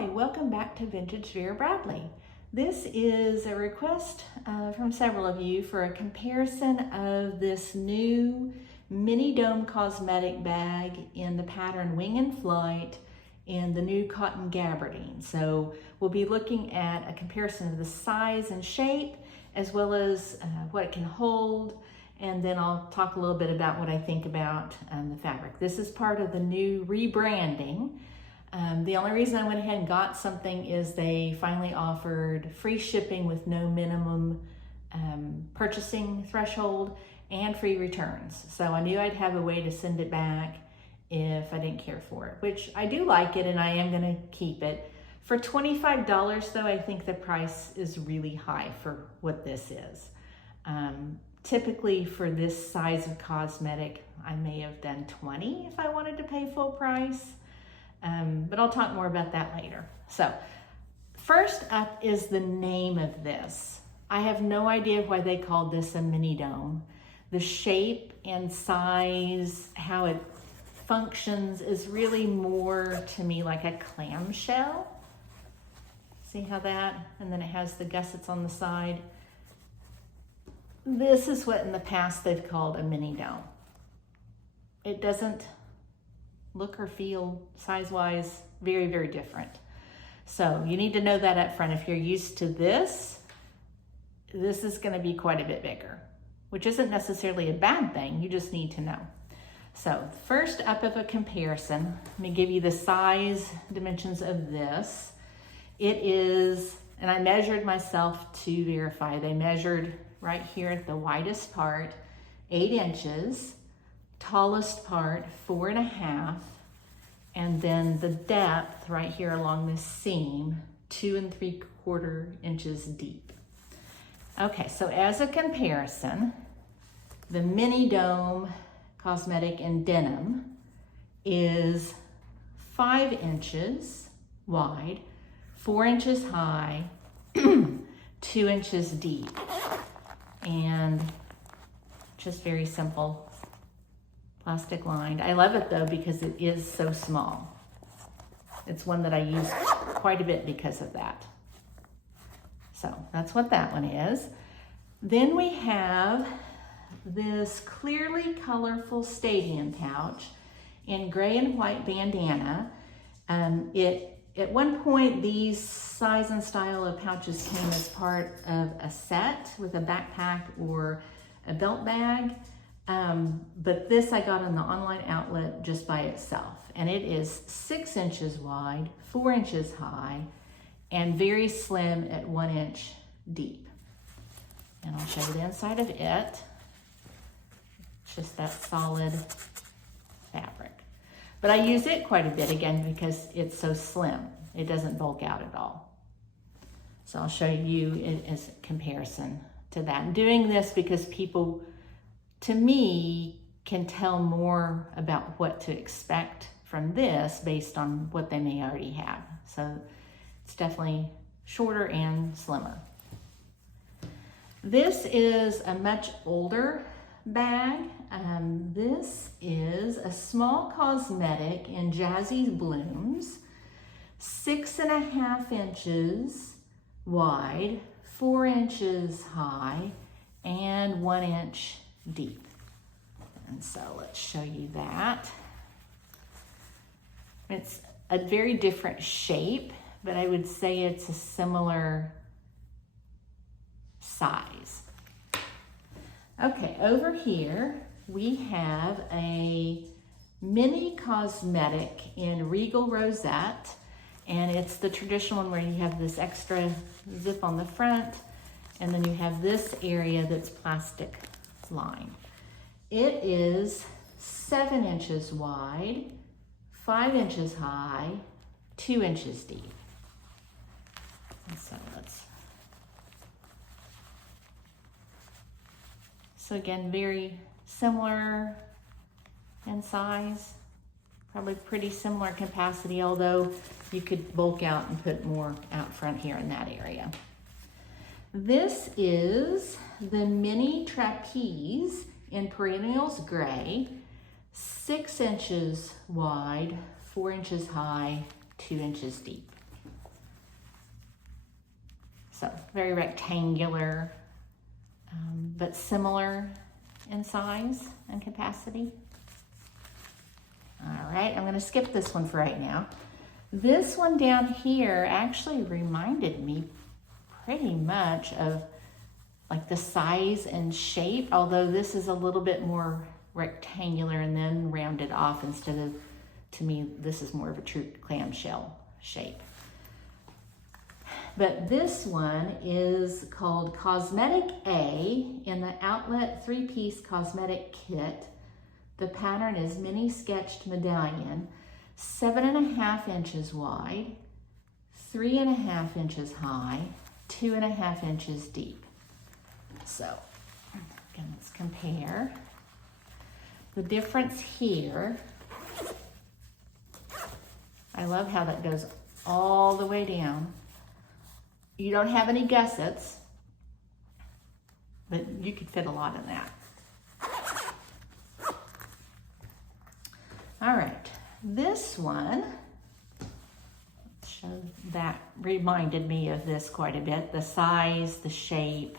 Hi, welcome back to Vintage Vera Bradley. This is a request from several of you for a comparison of this new Mini Dome Cosmetic Bag in the pattern Wing and Flight in the new Cotton Gabardine. So we'll be looking at a comparison of the size and shape as well as what it can hold, and then I'll talk a little bit about what I think about the fabric. This is part of the new rebranding. The only reason I went ahead and got something is they finally offered free shipping with no minimum purchasing threshold and free returns. So I knew I'd have a way to send it back if I didn't care for it, which I do like it and I am gonna keep it. For $25 though, I think the price is really high for what this is. Typically for this size of cosmetic, I may have done $20 if I wanted to pay full price. But I'll talk more about that later. So first up is the name of this. I have no idea why they called this a mini dome. The shape and size, how it functions is really more to me like a clamshell. See how that, and then it has the gussets on the side. This is what in the past they've called a mini dome. It doesn't look or feel size-wise very, very different. So you need to know that up front. If you're used to this is going to be quite a bit bigger, which isn't necessarily a bad thing. You just need to know. So first up of a comparison, let me give you the size dimensions of this. It is, and I measured myself to verify, they measured right here at the widest part, 8 inches, tallest part 4.5, and then the depth right here along this seam 2 3/4 inches deep. Okay, so as a comparison, the Mini Dome Cosmetic in Denim is 5 inches wide, 4 inches high, 2 inches deep, and just very simple. Plastic lined. I love it though because it is so small. It's one that I use quite a bit because of that. So that's what that one is. Then we have this clearly colorful stadium pouch in gray and white bandana. At one point, these size and style of pouches came as part of a set with a backpack or a belt bag. But this I got on the online outlet just by itself. And it is 6 inches wide, 4 inches high, and very slim at 1 inch deep. And I'll show you the inside of it. It's just that solid fabric. But I use it quite a bit again because it's so slim. It doesn't bulk out at all. So I'll show you it as a comparison to that. I'm doing this because people, to me, can tell more about what to expect from this based on what they may already have. So it's definitely shorter and slimmer. This is a much older bag. This is a small cosmetic in Jazzy Blooms, 6.5 inches wide, 4 inches high, and 1 inch deep. And so let's show you that. It's a very different shape, but I would say it's a similar size. Okay, over here we have a mini cosmetic in Regal Rosette, and it's the traditional one where you have this extra zip on the front, and then you have this area that's plastic lined. It is 7 inches wide, 5 inches high, 2 inches deep. And so again, very similar in size, probably pretty similar capacity, although you could bulk out and put more out front here in that area. This is the Mini Trapeze in Perennials Gray, 6 inches wide, 4 inches high, 2 inches deep. So very rectangular, but similar in size and capacity. All right, I'm gonna skip this one for right now. This one down here actually reminded me pretty much of like the size and shape, although this is a little bit more rectangular and then rounded off instead of, to me, this is more of a true clamshell shape. But this one is called Cosmetic A in the Outlet 3-piece cosmetic kit. The pattern is mini sketched medallion, 7.5 inches wide, 3.5 inches high, 2.5 inches deep. So, again, let's compare. The difference here, I love how that goes all the way down. You don't have any gussets, but you could fit a lot in that. All right, this one, show that reminded me of this quite a bit. The size, the shape.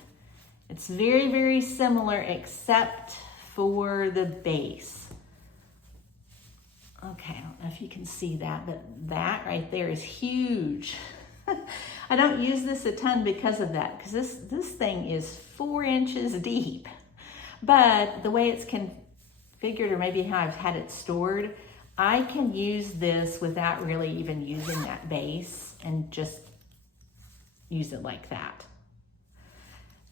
It's very, very similar except for the base. Okay, I don't know if you can see that, but that right there is huge. I don't use this a ton because of that, because this thing is 4 inches deep. But the way it's configured, or maybe how I've had it stored, I can use this without really even using that base and just use it like that.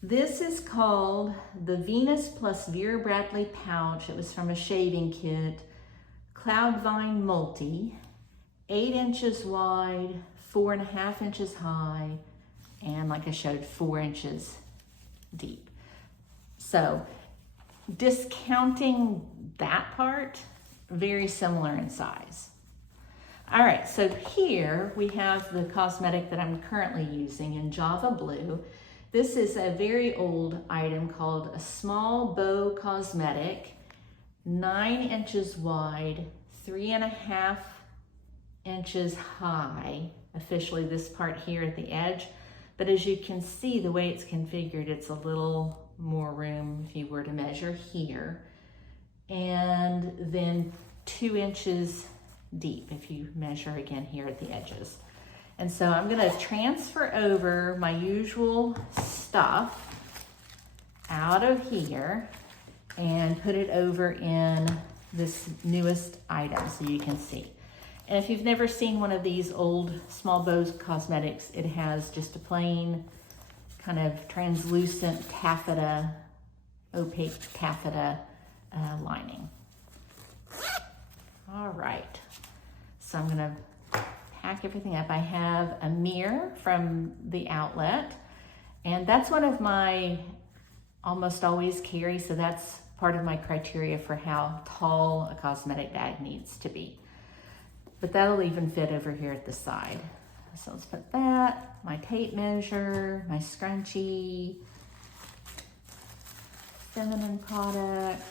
This is called the Venus plus Vera Bradley pouch. It was from a shaving kit. Cloud Vine Multi, 8 inches wide, 4.5 inches high, and like I showed, 4 inches deep. So discounting that part, very similar in size. All right, so here we have the cosmetic that I'm currently using in Java Blue. This is a very old item called a Small Bow Cosmetic, 9 inches wide, 3.5 inches high, officially this part here at the edge. But as you can see, the way it's configured, it's a little more room if you were to measure here. And then 2 inches deep if you measure again here at the edges. And so I'm gonna transfer over my usual stuff out of here and put it over in this newest item so you can see. And if you've never seen one of these old Small Bows cosmetics, it has just a plain kind of translucent taffeta, opaque taffeta lining. All right, so I'm gonna pack everything up. I have a mirror from the outlet, and that's one of my almost always carry, so that's part of my criteria for how tall a cosmetic bag needs to be. But that'll even fit over here at the side. So let's put that, my tape measure, my scrunchie, feminine product.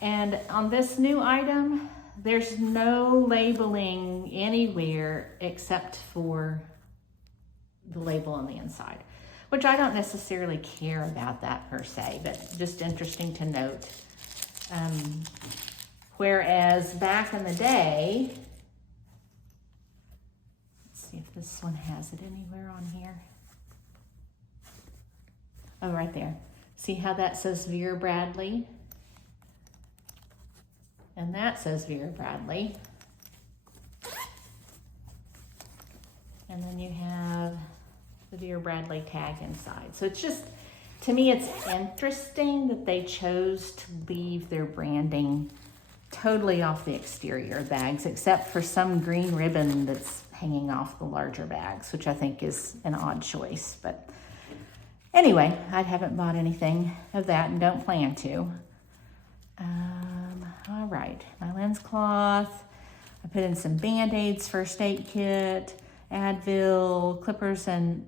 And on this new item, there's no labeling anywhere except for the label on the inside, which I don't necessarily care about that per se, but just interesting to note. Whereas back in the day, let's see if this one has it anywhere on here. Oh, right there. See how that says Vera Bradley? And that says Vera Bradley. And then you have the Vera Bradley tag inside. So it's just, to me, it's interesting that they chose to leave their branding totally off the exterior bags, except for some green ribbon that's hanging off the larger bags, which I think is an odd choice. But anyway, I haven't bought anything of that and don't plan to. All right, my lens cloth. I put in some Band-Aids, first aid kit, Advil, clippers and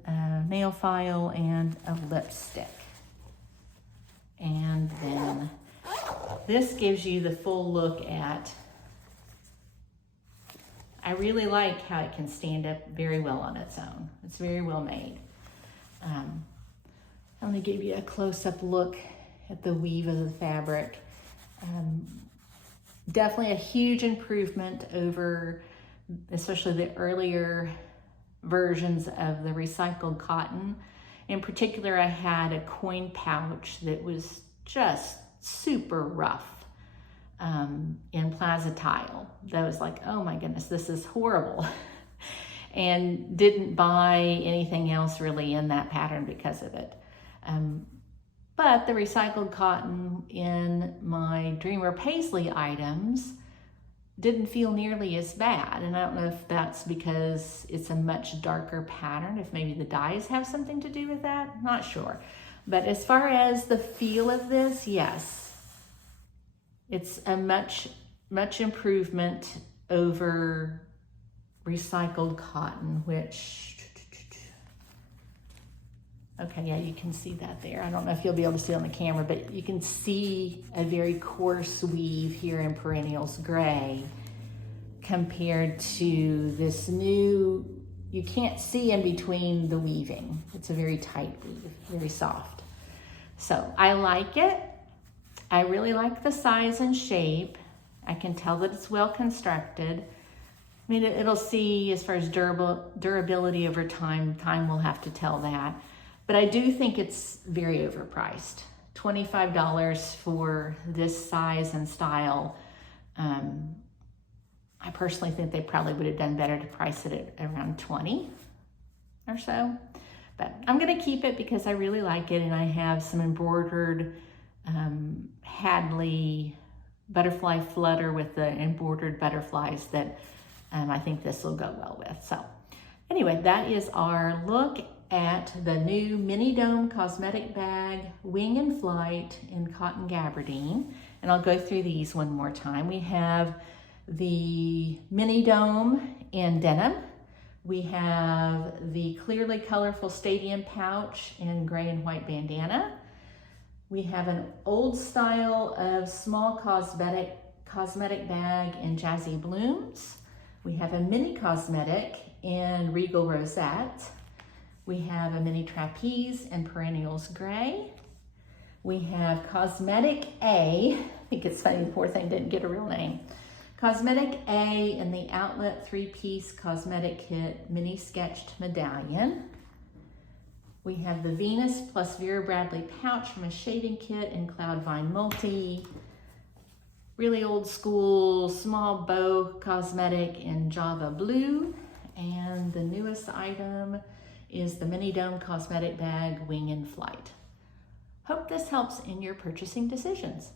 nail file, and a lipstick. And then this gives you the full look at, I really like how it can stand up very well on its own. It's very well made. I'm going to give you a close-up look at the weave of the fabric. Definitely a huge improvement over especially the earlier versions of the recycled cotton. In particular, I had a coin pouch that was just super rough in Plaza tile. That was like, oh my goodness, this is horrible. And didn't buy anything else really in that pattern because of it. But the recycled cotton in my Dreamer Paisley items didn't feel nearly as bad. And I don't know if that's because it's a much darker pattern, if maybe the dyes have something to do with that, not sure. But as far as the feel of this, yes, it's a much improvement over recycled cotton, which, okay, yeah, you can see that there. I don't know if you'll be able to see it on the camera, but you can see a very coarse weave here in Perennials gray compared to this new, you can't see in between the weaving. It's a very tight weave, very soft. So I like it. I really like the size and shape. I can tell that it's well constructed. I mean, it'll see as far as durability over time. Time will have to tell that. But I do think it's very overpriced. $25 for this size and style. I personally think they probably would have done better to price it at around $20 or so. But I'm gonna keep it because I really like it, and I have some embroidered Hadley butterfly flutter with the embroidered butterflies that I think this will go well with. So anyway, that is our look at the new Mini Dome Cosmetic Bag Wing and Flight in Cotton Gabardine. And I'll go through these one more time. We have the Mini Dome in Denim. We have the clearly colorful Stadium pouch in gray and white bandana. We have an old style of small cosmetic bag in Jazzy Blooms. We have a mini cosmetic in Regal Rosette. We have a mini trapeze in Perennials gray. We have Cosmetic A. I think it's funny, the poor thing didn't get a real name. Cosmetic A in the Outlet 3-piece cosmetic kit mini sketched Medallion. We have the Venus plus Vera Bradley pouch from a shaving kit in Cloud Vine Multi. Really old school small bow cosmetic in Java Blue. And the newest item is the Mini Dome Cosmetic Bag Wing and Flight. Hope this helps in your purchasing decisions.